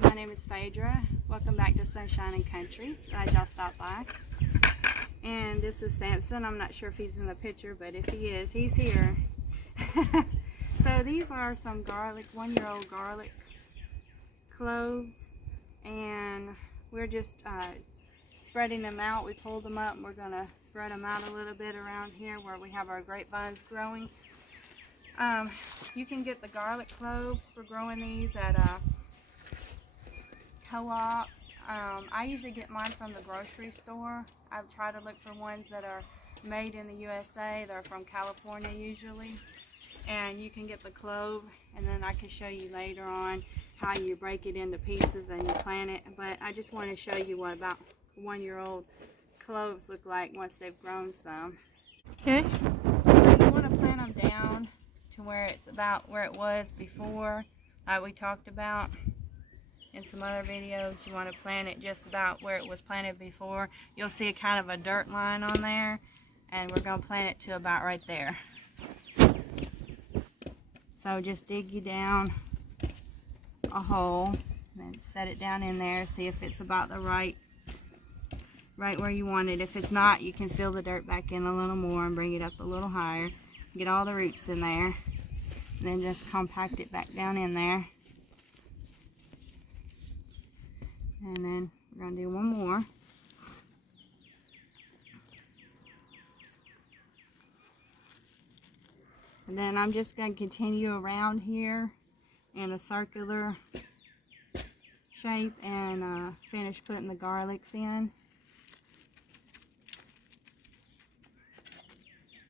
My name is Phaedra. Welcome back to Sunshine and Country. Glad y'all stopped by. And this is Samson. I'm not sure if he's in the picture, but if he is, he's here. So these are some garlic, 1-year-old garlic cloves, and we're just spreading them out. We pulled them up and we're going to spread them out a little bit around here where we have our grapevines growing. You can get the garlic cloves for growing these at co-ops. I usually get mine from the grocery store. I try to look for ones that are made in the USA. They're from California usually. And you can get the clove, and then I can show you later on how you break it into pieces and you plant it. But I just want to show you what about 1-year-old cloves look like once they've grown some. Okay, so you want to plant them down to where it's about where it was before, like we talked about in some other videos. You want to plant it just about where it was planted before. You'll see a kind of a dirt line on there, and we're going to plant it to about right there. So just dig you down a hole and set it down in there. See if it's about the right where you want it. If it's not, you can fill the dirt back in a little more and bring it up a little higher. Get all the roots in there, and then just compact it back down in there. And then we're going to do one more. And then I'm just going to continue around here in a circular shape and finish putting the garlics in.